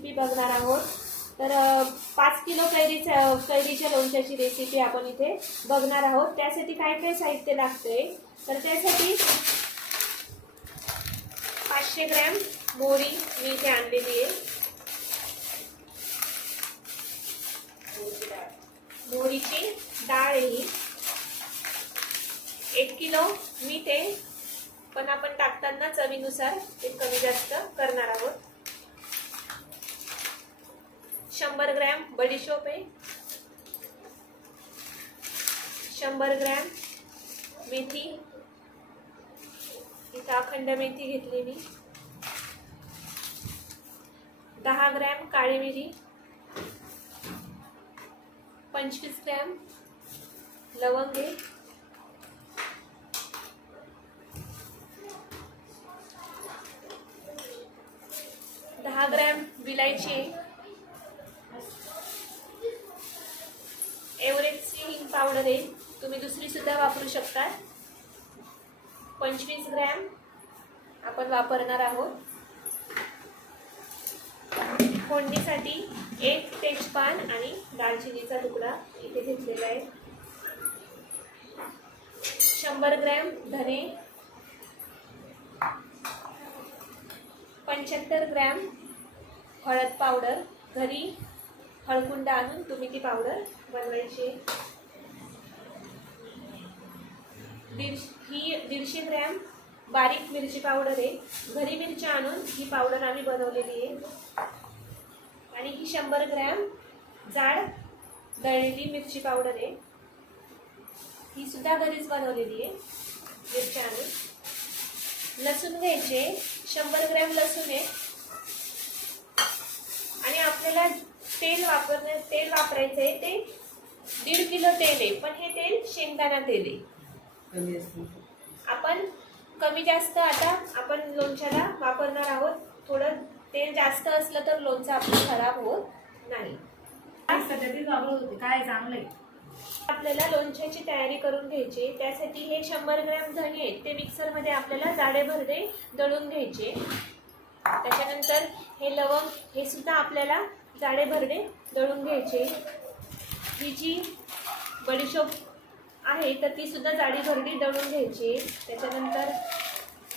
Recipe बघणार आहोत. तर पाच किलो कैरीच्या कैरीच्या लोणच्याची रेसिपी आपण इथे बघणार आहोत. त्यासाठी काय काय साहित्य लागते तर त्यासाठी पाचशे ग्रॅम मोहरी मी इथे आणलेली आहे. मोहरीची डाळ आहे ही. एक किलो मीठ आहे पण आपण टाकताना चवीनुसार ते कमी जास्त करणार आहोत. शंभर ग्रॅम बडीशोप आहे. शंभर ग्रॅम मेथी. इथं अखंड मेथी घेतली मी दहा ग्रॅम काळी मिरी. पंचवीस ग्रॅम लवंगे. दहा ग्रॅम विलायची एव्हरेजची हिंग पावडर आहे तुम्ही दुसरी सुद्धा वापरू शकता पंचवीस ग्रॅम आपण वापरणार आहोत. फोडणीसाठी एक तेजपान आणि दालचिनीचा तुकडा इथे घेतलेला आहे. शंभर ग्रॅम धने. पंच्याहत्तर ग्रॅम हळद पावडर. घरी हळकुंड आणून तुम्ही ती पावडर बनवायची आहे. दीड ही दीडशे ग्रॅम बारीक मिरची पावडर आहे. घरी मिरच्या आणून ही पावडर आम्ही बनवलेली आहे. आणि ही शंभर ग्रॅम जाड दळलेली मिरची पावडर आहे. ही सुद्धा घरीच बनवलेली आहे मिरच्या आणून. लसूण घ्यायचे शंभर ग्रॅम लसूण आहे. आणि आपल्याला तेल वापरण्या तेल वापरायचं आहे ते दीड किलो तेल आहे. पण हे तेल शेंगदाणा तेल आहे. कमी आपण कमी जास्त आता आपण लोणच्याला वापरणार आहोत. थोडं तेल जास्त असलं तर लोणचं आपलं खराब होत नाही. वापरत होते. काय चांगलंय आपल्याला लोणच्याची तयारी करून घ्यायची. त्यासाठी हे शंभर ग्रॅम धणे आहेत. ते मिक्सरमध्ये आपल्याला जाडे भरडे दळून घ्यायचे. त्याच्यानंतर हे लवंग हे सुद्धा आपल्याला जाडे भरडे दळून घ्यायचे. ही जी बडीशोप आहे तर ती सुद्धा जाडी भरडी दळून घ्यायची. त्याच्यानंतर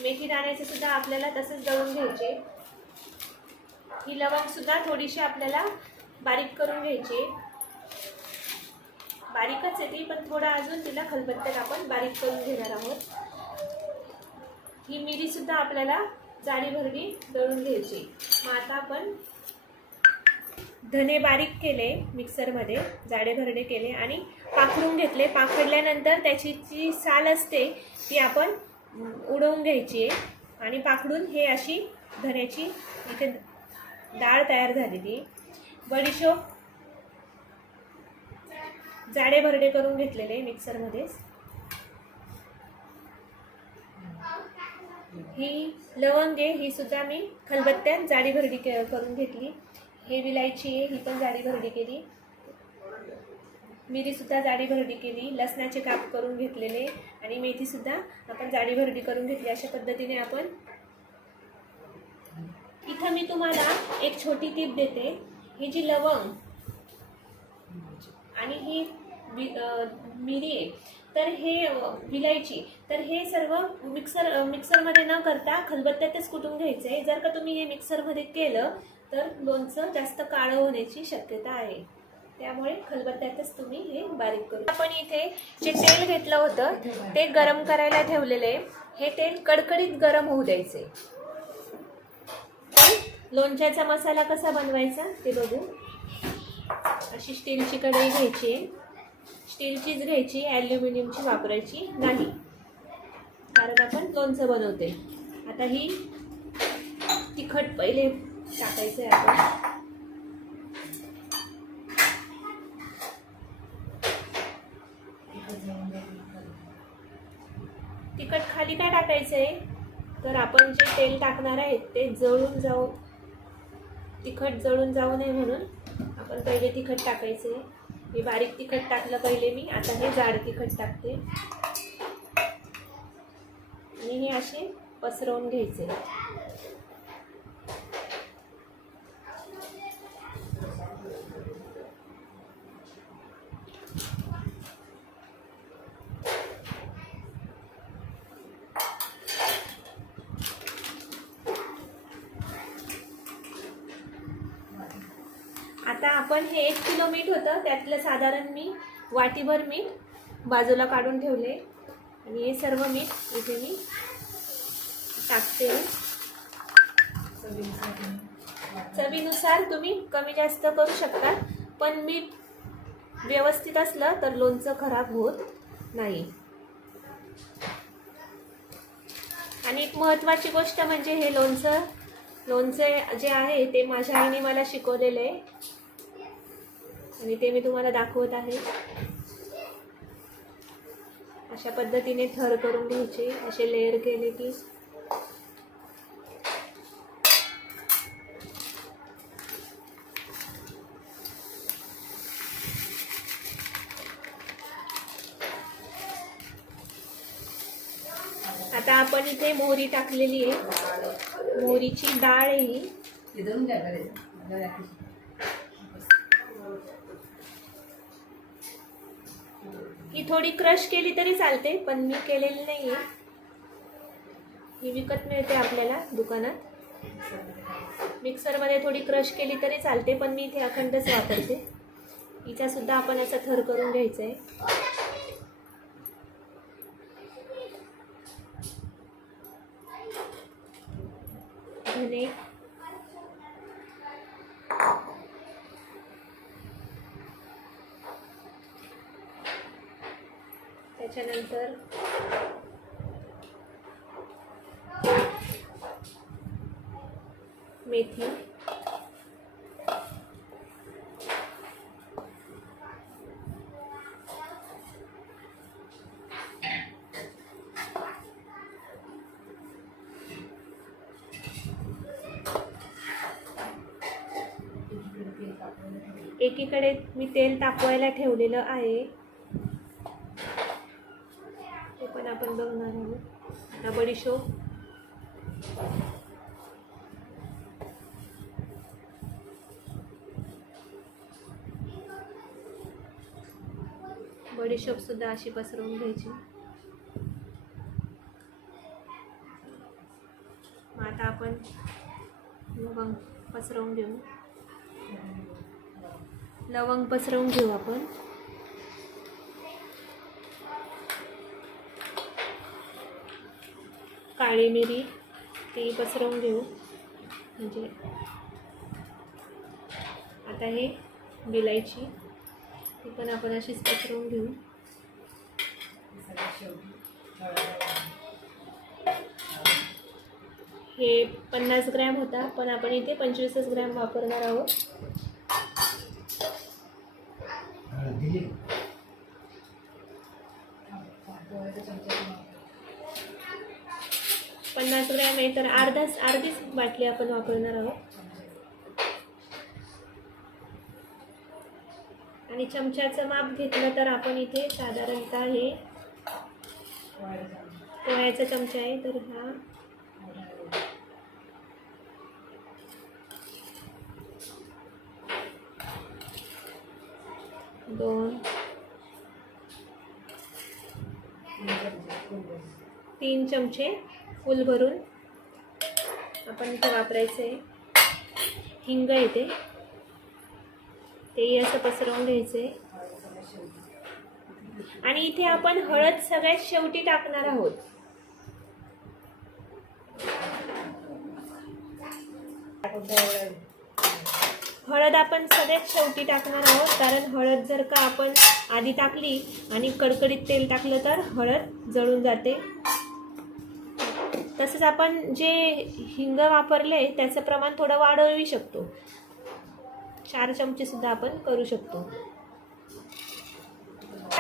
मेथी दाण्याचे सुद्धा आपल्याला तसंच दळून घ्यायचे. ही लवंग सुद्धा थोडीशी आपल्याला बारीक करून घ्यायची. बारीकच आहे ती पण थोडं अजून तिला खलबत्त्यात आपण बारीक करून घेणार आहोत. ही मिरी सुद्धा आपल्याला जाडी भरडी दळून घ्यायची. मग आता आपण धने बारीक केले मिक्सरमध्ये जाडे भरडे केले आणि पाखरून घेतले. पाखडल्यानंतर त्याची जी साल असते ती आपण उडवून घ्यायची आहे. आणि पाखडून हे अशी धण्याची इथे डाळ तयार झालेली बडीशोप जाडे भरडे करून घेतलेले मिक्सरमध्येच ही लवंग आहे ही सुद्धा मी खलबत्त्यात जाडी भरडी के- करून घेतली. हे विलायची आहे ही पण जाडी भरडी केली. मिरीसुद्धा जाडी भरडी केली लसणाचे काप करून घेतलेले आणि मेथीसुद्धा आपण जाडी भरडी करून घेतली अशा पद्धतीने आपण. इथं मी तुम्हाला एक छोटी टीप देते. ही जी लवंग आणि ही मिरी आहे तर हे विलायची तर हे सर्व मिक्सर मिक्सरमध्ये न करता खलबत्त्यातच कुटून घ्यायचं. आहे जर का तुम्ही हे मिक्सरमध्ये केलं तर लोणचं जास्त काळं होण्याची शक्यता आहे. त्यामुळे खलबत्त्यातच तुम्ही हे बारीक करू. आपण इथे जे तेल घेतलं होतं ते गरम करायला ठेवलेले आहे. हे तेल कडकडीत गरम होऊ द्यायचे. पण लोणच्याचा मसाला कसा बनवायचा ते बघू. अशी स्टीलची कढई घ्यायची आहे. स्टीलचीच घ्यायची ॲल्युमिनियमची वापरायची नाही. कारण आपण लोणचं बनवते आता ही तिखट पहिले टाकायचं आहे आपण तिखट खाली काय टाकायचं आहे? तर आपण जे तेल टाकणार आहेत ते जळून जाऊ. तिखट जळून जाऊ नये म्हणून आपण पहिले तिखट टाकायचे मी बारीक तिखट टाकलं पहिले मी आता हे जाड तिखट टाकते. आणि हे असे पसरवून घ्यायचे आता आपण हे एक किलो मीठ होतं त्यातलं साधारण मी वाटीभर मीठ बाजूला काढून ठेवले. आणि हे सर्व मीठ इथे मी टाकते. चवीनुसार तुम्ही कमी जास्त करू शकता पण मीठ व्यवस्थित असलं तर लोणचं खराब होत नाही. आणि एक महत्त्वाची गोष्ट म्हणजे हे लोणचं लोणचं जे आहे ते माझ्या आईने मला शिकवलेलं आहे. आणि ते मी तुम्हाला दाखवत आहे. अशा पद्धतीने थर करून घ्यायचे असे लेअर केले की आता आपण इथे मोहरी टाकलेली आहे. मोहरीची डाळ आहे ही. ही थोडी क्रश केली तरी चालते पण मी केलेली नाही आहे ही विकत मिळते आपल्याला दुकानात. मिक्सरमध्ये थोडी क्रश केली तरी चालते पण मी इथे अखंडच वापरते. हिचा सुद्धा आपण याचा थर करून घ्यायचा आहे धने त्याच्यानंतर मेथी एकीकडे मी तेल तापवायला ठेवलेलं आहे. ते पण आपण बघणार आहोत. आता बडीशोप बडीशोप सुद्धा अशी पसरवून घ्यायची. मग आता आपण पसरवून घेऊ. लवंग पसरवून घेऊ आपण. काळी मिरी ती पसरवून घेऊ. म्हणजे आता हे बिलायची ती पण आपण अशीच पसरवून घेऊ. हे पन्नास ग्रॅम होता पण आपण इथे पंचवीसच ग्रॅम वापरणार आहोत. पन्नास ग्रॅम आहे तर अर्धाच अर्धीच बाटली आपण वापरणार आहोत. आणि चमच्याचं माप घेतलं तर आपण इथे साधारणतः हे पोह्याचा चमचा आहे तर हा दोन तीन चमचे फुल भरून आपण इथे वापरायचं. आहे हिंग येते. तेही असं पसरवून घ्यायचं. आहे आणि इथे आपण हळद सगळ्यात शेवटी टाकणार आहोत. हळद आपण सगळ्यात शेवटी टाकणार आहोत कारण हळद जर का आपण आधी टाकली आणि कडकडीत तेल टाकलं तर हळद जळून जाते. तसंच आपण जे हिंग वापरले त्याचं प्रमाण थोडं वाढवू शकतो. चार चमचे सुद्धा आपण करू शकतो.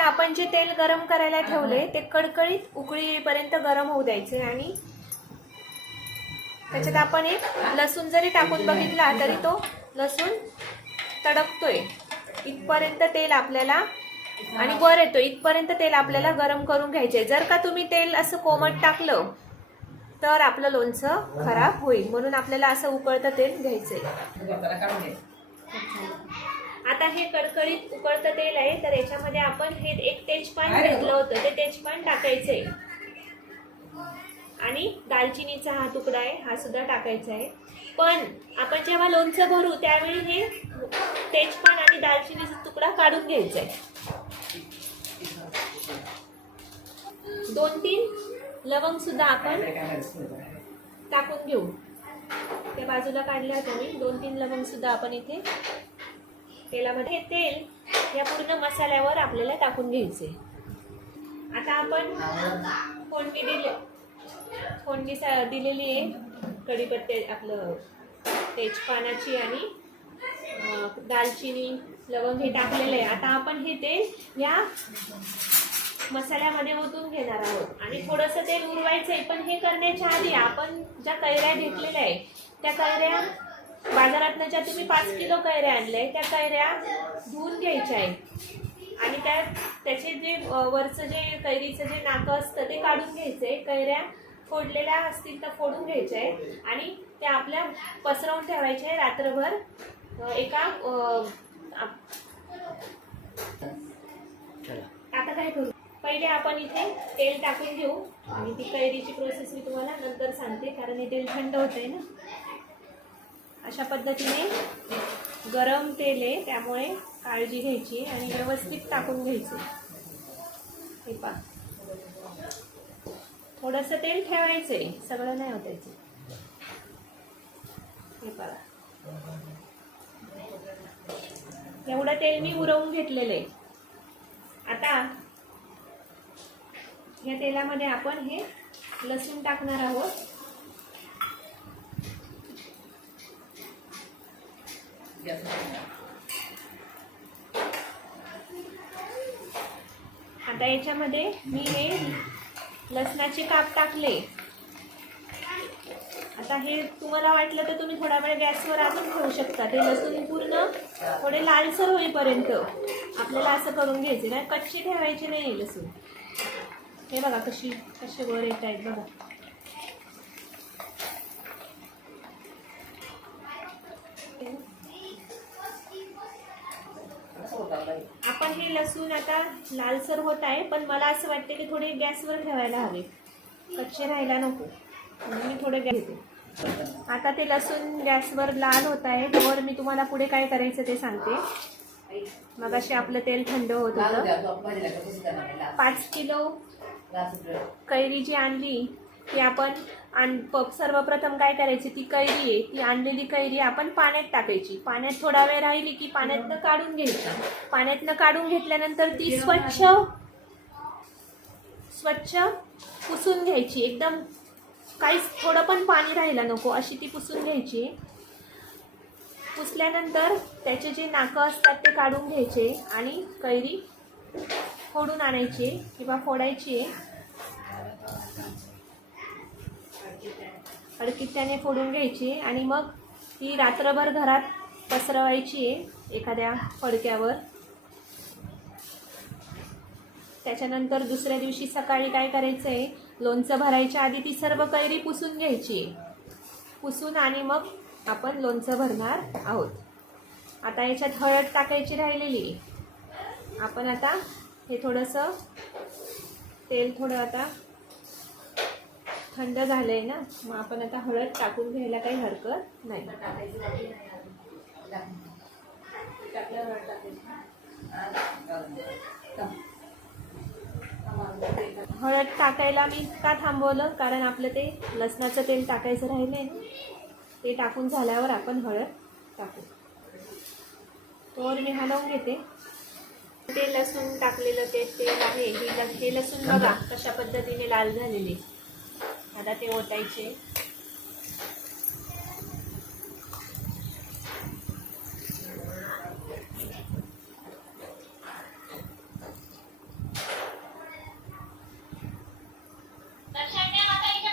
आपण जे तेल गरम करायला ठेवले ते कडकडीत उकळी येईपर्यंत गरम होऊ द्यायचे आणि त्याच्यात आपण एक लसूण जरी टाकून बघितला तरी तो लसूण तडकतोय. इथपर्यंत तेल आपल्याला आणि वर येतो. इथपर्यंत तेल आपल्याला गरम करून घ्यायचे जर का तुम्ही तेल असं कोमट टाकलं तर आपलं लोणचं खराब होईल. म्हणून आपल्याला असं उकळतं तेल घ्यायचंय. आता हे कडकडीत उकळतं तेल आहे तर याच्यामध्ये आपण हे एक तेजपान. घेतलं होतं. ते तेजपान टाकायचंय. आणि दालचिनीचा हा तुकडा आहे हा सुद्धा टाकायचा आहे. पण आपण जेव्हा लोणचं भरू त्यावेळी हे तेजपान आणि दालचिनीचा तुकडा काढून घ्यायचा आहे. दोन तीन लवंग सुद्धा आपण टाकून घेऊ. त्या बाजूला काढल्या होत्या मी. दोन तीन लवंग सुद्धा आपण इथे तेलामध्ये हे तेल या पूर्ण मसाल्यावर आपल्याला टाकून घ्यायचे. आता आपण फोडणी दिली. फोडणी सा- दिलेली आहे. कढीपत्ते आपलं तेजपानाची आणि दालचिनी लवंग हे टाकलेलं आहे. आता आपण हे तेल या मसाल्यामध्ये ओतून घेणार आहोत. आणि थोडंसं तेल उरवायचं आहे पण हे करण्याच्या आधी आपण ज्या कैऱ्या घेतलेल्या आहे त्या कैऱ्या बाजारातनं ज्या तुम्ही पाच किलो कैऱ्या आणल्या त्या कैऱ्या धुवून घ्यायच्या आहे आणि त्या त्याचे जे वरचं जे कैरीचं जे नाकं असतं ते काढून घ्यायचं आहे. कैऱ्या फोडलेल्या असतील तर फोडून घ्यायच्या. आहे आणि त्या आपल्या पसरवून ठेवायच्या आहे रात्रभर. एका आप- आता काय करू? पहिले आपण इथे तेल टाकून घेऊ. आणि ती कैरीची प्रोसेस मी तुम्हाला नंतर सांगते कारण हे तेल थंड होतंय ना. अशा पद्धतीने गरम तेल आहे त्यामुळे काळजी घ्यायची आणि व्यवस्थित टाकून घ्यायची. हे पा थोडंसं तेल ठेवायचंय सगळं नाही होतायचं हे बघा. एवढं तेल मी उरवून घेतलेलं आहे आता या तेलामध्ये आपण हे लसूण टाकणार आहोत. आता याच्यामध्ये मी हे लसणाचे काप टाकले. आता हे तुम्हाला वाटलं तर तुम्ही थोडा वेळ गॅसवर अजून ठेवू शकता. ते लसूण पूर्ण थोडे लालसर होईपर्यंत आपल्याला असं करून घ्यायचे नाही. कच्ची ठेवायची नाही लसूण. हे बघा कशी कसे वर येत आहेत बघा. लसूण आता लालसर होत आहे पण मला असं वाटते की थोडे गॅसवर ठेवायला हवे. कच्चे राहायला नको. म्हणून मी थोडे गॅस घेते. आता ते लसूण गॅसवर लाल होत आहे. त्यावर मी तुम्हाला पुढे काय करायचं ते सांगते. मग असे आपलं तेल थंड होत होतं. पाच किलो कैरी जी आणली ती आपण आण प- सर्वप्रथम काय करायची? ती कैरी आहे ती आणलेली कैरी आपण पाण्यात टाकायची. पाण्यात थोडा वेळ राहिली की पाण्यातनं काढून घ्यायची. पाण्यातनं काढून घेतल्यानंतर ती स्वच्छ स्वच्छ पुसून घ्यायची. एकदम काहीच थोडं पण पाणी राहायला नको अशी ती पुसून घ्यायची. पुसल्यानंतर त्याचे जे नाकं असतात ते काढून घ्यायचे आणि कैरी फोडून आणायची किंवा फोडायची. अडकित्याने फोडून घ्यायची आणि मग ती रात्रभर घरात पसरवायची आहे एखाद्या फडक्यावर. त्याच्यानंतर दुसऱ्या दिवशी सकाळी काय करायचं आहे लोणचं भरायच्या आधी ती सर्व कैरी पुसून घ्यायची. पुसून आणि मग आपण लोणचं भरणार आहोत. आता याच्यात हळद टाकायची राहिलेली. आहे. आपण आता हे थोडंसं तेल थोडं आता थंड झालंय ना मग आपण आता हळद टाकून घ्यायला काही हरकत नाही. हळद टाकायला मी का थांबवलं कारण आपलं ते लसणाचं तेल टाकायचं राहिलंय ना ते टाकून झाल्यावर आपण हळद टाकू. तोवर मी हलवून घेते. ते लसूण टाकलेलं ते तेल आहे हे हे लसूण बघा कशा पद्धतीने लाल झालेले. आता ते ओतायचे.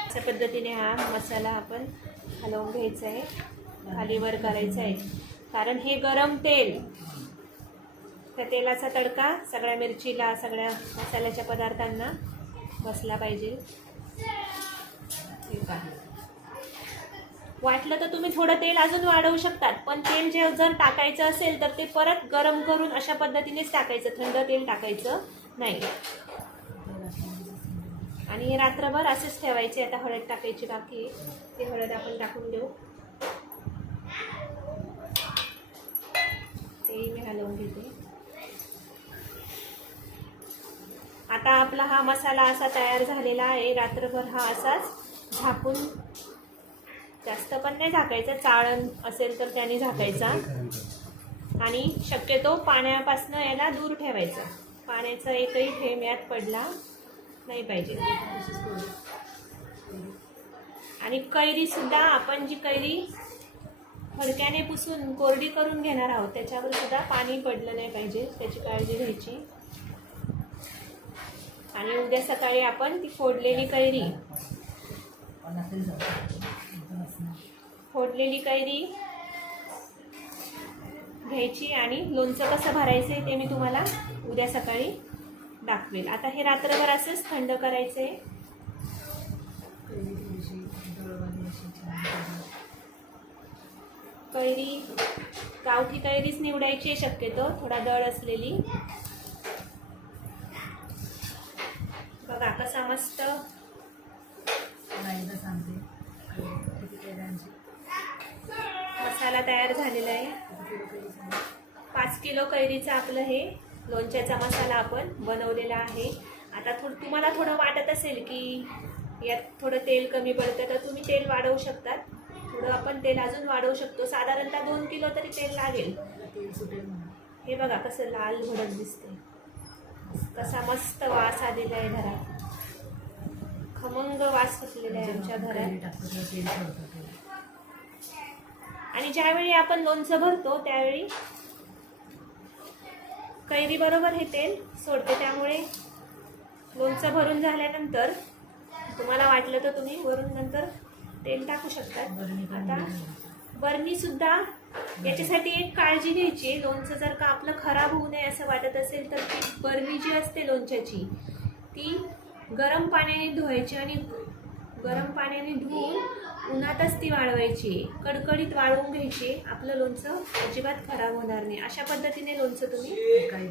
अशा पद्धतीने हा मसाला आपण हलवून घ्यायचा आहे. खालीवर करायचा आहे. कारण हे गरम तेल त्या तेलाचा तडका सगळ्या मिरचीला सगळ्या मसाल्याच्या पदार्थांना बसला पाहिजे. वाटलं तर तुम्ही थोडं तेल अजून वाढवू शकतात पण तेल जे जर टाकायचं असेल तर ते परत गरम करून अशा पद्धतीनेच टाकायचं थंड तेल टाकायचं नाही. आणि रात्रभर असेच ठेवायचे आता हळद टाकायची बाकी ते हळद आपण टाकून देऊ. ते हलवून घेते. आता आपला हा मसाला असा तयार झालेला आहे रात्रभर हा असाच. झाकून जास्त पण नाही झाकायचं चाळण असेल तर त्याने झाकायचा. आणि शक्यतो पाण्यापासनं याला दूर ठेवायचं. पाण्याचा एकही थेंब यात पडला नाही पाहिजे. आणि कैरीसुद्धा आपण जी कैरी फडक्याने पुसून कोरडी करून घेणार आहोत त्याच्यावर सुद्धा पाणी पडलं नाही पाहिजे त्याची काळजी घ्यायची. आणि उद्या सकाळी आपण ती फोडलेली कैरी पन्नास तरी जाऊ. पन्नास नाही. फोडलेली कैरी. घ्यायची आणि लोणचं कसं भरायचं आहे ते मी तुम्हाला उद्या सकाळी दाखवेल. आता हे रात्रभर असंच थंड करायचं आहे कैरी कैरी गावठी कैरीच निवडायची आहे शक्यतो थोडा दळ असलेली. बघा कसा मस्त फायदा सांगते. मसाला तयार झालेला आहे. पाच किलो कैरीचं आपलं हे लोणच्याचा मसाला आपण बनवलेला आहे. आता थोडं तुम्हाला थोडं वाटत असेल की यात थोडं तेल कमी पडतं तर तुम्ही तेल वाढवू शकतात. थोडं आपण तेल अजून वाढवू शकतो. साधारणतः दोन किलो तरी तेल लागेल. हे बघा कसं लाल भडक दिसते कसा मस्त वास आलेला आहे घरात. खमंग वास सुटलेला आहे आमच्या घरात. आणि ज्यावेळी आपण लोणचं भरतो त्यावेळी कैरी बरोबर हे तेल सोडते. त्यामुळे लोणचं भरून झाल्यानंतर तुम्हाला वाटलं तर तुम्ही वरून नंतर तेल टाकू शकतात आता घ्यायची. सुद्धा याच्यासाठी एक काळजी घ्यायची. लोणचं जर का आपलं खराब होऊ नये असं वाटत असेल तर ती बरणी जी असते लोणच्याची ती गरम पाण्याने धुवायची आणि गरम पाण्याने धुवून उन्हातच ती वाळवायची. कडकडीत वाळवून घ्यायची. आपलं लोणचं अजिबात खराब होणार नाही. अशा पद्धतीने लोणचं तुम्ही काही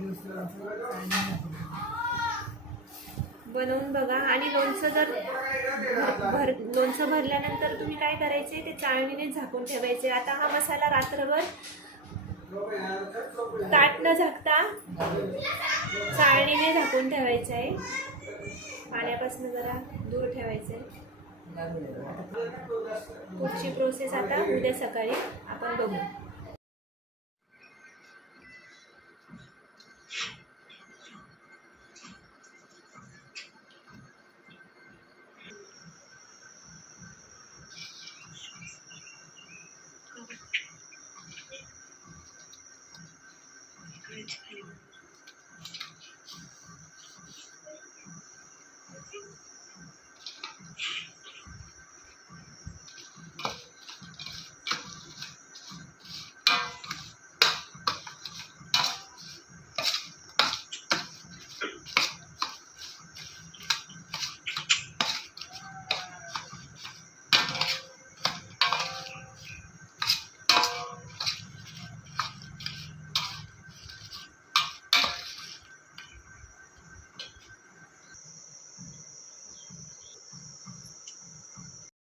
बनवून बघा. आणि लोणचं जर भर लोणचं भरल्यानंतर तुम्ही काय करायचे? ते चाळणीने झाकून ठेवायचे. आता हा मसाला रात्रभर ताट न झाकता चाळणीने झाकून ठेवायचं आहे. पाण्यापासून जरा दूर ठेवायचं आहे पुढची प्रोसेस आता उद्या सकाळी आपण बघू.